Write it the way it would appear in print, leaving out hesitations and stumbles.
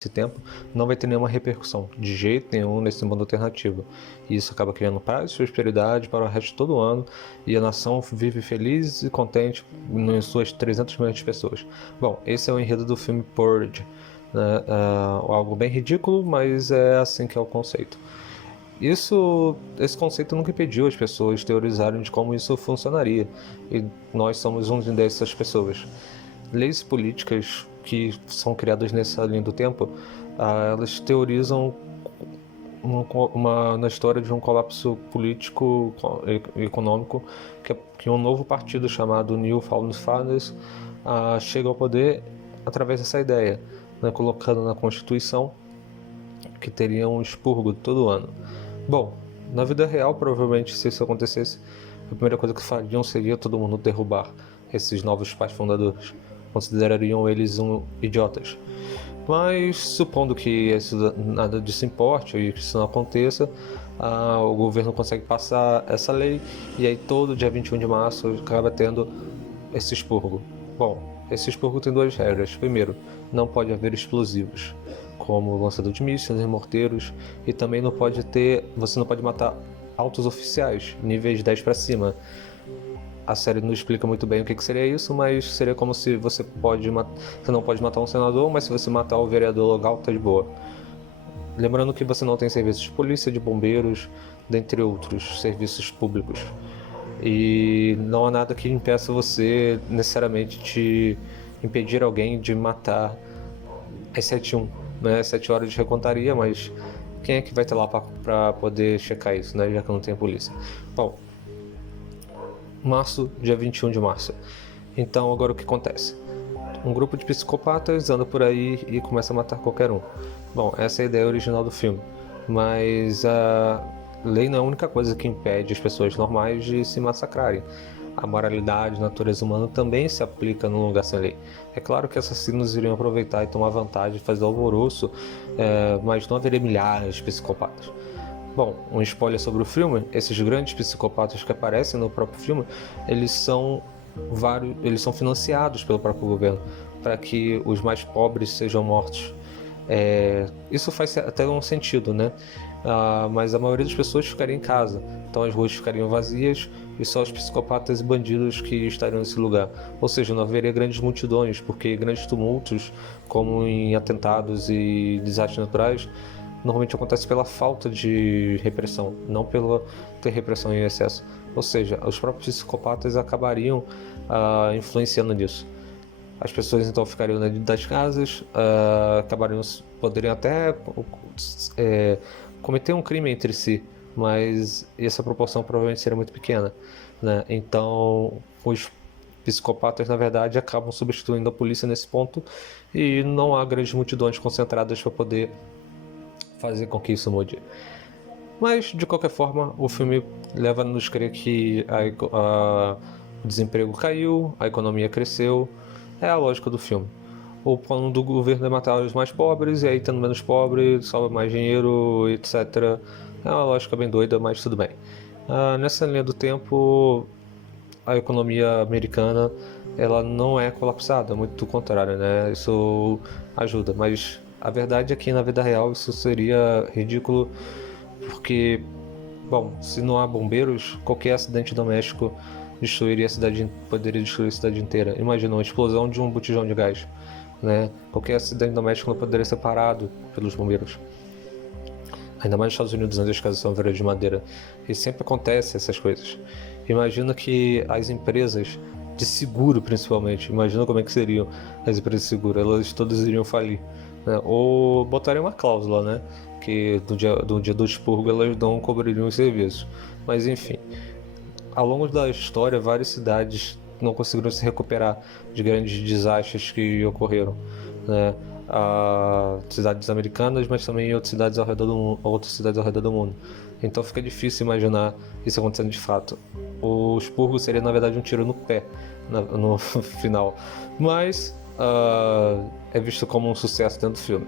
esse tempo, não vai ter nenhuma repercussão de jeito nenhum nesse mundo alternativo. E isso acaba criando paz e prosperidade para o resto de todo o ano, e a nação vive feliz e contente em suas 300 milhões de pessoas. Bom, esse é o enredo do filme Purge, né? Algo bem ridículo, mas é assim que é o conceito. Esse conceito nunca impediu as pessoas teorizarem de como isso funcionaria, e nós somos uma dessas pessoas. Leis políticas que são criadas nessa linha do tempo, elas teorizam na história de um colapso político e econômico, que um novo partido chamado New Founders chega ao poder através dessa ideia, né, colocando na Constituição que teria um expurgo todo ano. Bom, na vida real, provavelmente, se isso acontecesse, a primeira coisa que fariam seria todo mundo derrubar esses novos pais fundadores. Considerariam eles idiotas. Mas, supondo que nada disso importe e que isso não aconteça, o governo consegue passar essa lei, e aí todo dia 21 de março acaba tendo esse expurgo. Bom, esse expurgo tem duas regras. Primeiro, não pode haver explosivos, como lançador de mísseis e morteiros, e também você não pode matar altos oficiais, níveis 10 para cima. A série não explica muito bem o que seria isso, mas seria como se você não pode matar um senador, mas se você matar o vereador local, tá de boa. Lembrando que você não tem serviços de polícia, de bombeiros, dentre outros serviços públicos. E não há nada que impeça você necessariamente de impedir alguém de matar às 7h01, né? 7 horas de recontaria, mas quem é que vai estar lá para poder checar isso, né? Já que não tem polícia. Bom, dia 21 de março. Então, agora o que acontece? Um grupo de psicopatas anda por aí e começa a matar qualquer um. Bom, essa é a ideia original do filme, mas a lei não é a única coisa que impede as pessoas normais de se massacrarem. A moralidade, a natureza humana também se aplica num lugar sem lei. É claro que assassinos iriam aproveitar e tomar vantagem e fazer alvoroço, mas não haveria milhares de psicopatas. Bom, um spoiler sobre o filme: esses grandes psicopatas que aparecem no próprio filme, eles são financiados pelo próprio governo para que os mais pobres sejam mortos. Isso faz até um sentido, né? Mas a maioria das pessoas ficaria em casa, então as ruas ficariam vazias e só os psicopatas e bandidos que estariam nesse lugar. Ou seja, não haveria grandes multidões, porque grandes tumultos, como em atentados e desastres naturais, normalmente acontece pela falta de repressão, não pela ter repressão em excesso. Ou seja, os próprios psicopatas acabariam influenciando nisso. As pessoas então ficariam dentro das casas, poderiam até cometer um crime entre si, mas essa proporção provavelmente seria muito pequena, né? Então, os psicopatas, na verdade, acabam substituindo a polícia nesse ponto, e não há grandes multidões concentradas para poder fazer com que isso mude. Mas, de qualquer forma, o filme leva a nos crer que o desemprego caiu, a economia cresceu. É a lógica do filme. O plano do governo é matar os mais pobres, e aí, tendo menos pobre, sobra mais dinheiro, etc. É uma lógica bem doida, mas tudo bem. Nessa linha do tempo, a economia americana, ela não é colapsada, muito do contrário, né? Isso ajuda, mas a verdade é que na vida real isso seria ridículo, porque, bom, se não há bombeiros, qualquer acidente doméstico poderia destruir a cidade inteira. Imagina uma explosão de um botijão de gás, né? Qualquer acidente doméstico não poderia ser parado pelos bombeiros. Ainda mais nos Estados Unidos, onde as casas são feitas de madeira, e sempre acontece essas coisas. Imagina que as empresas de seguro, principalmente, imagina como é que seriam as empresas de seguro, elas todas iriam falir, né? Ou botariam uma cláusula, né, que do dia do expurgo elas não cobririam os serviços. Mas enfim, ao longo da história, várias cidades não conseguiram se recuperar de grandes desastres que ocorreram, né? Cidades americanas, mas também em outras cidades ao redor do mundo. Então fica difícil imaginar isso acontecendo de fato. O expurgo seria, na verdade, um tiro no pé no final, mas é visto como um sucesso dentro do filme.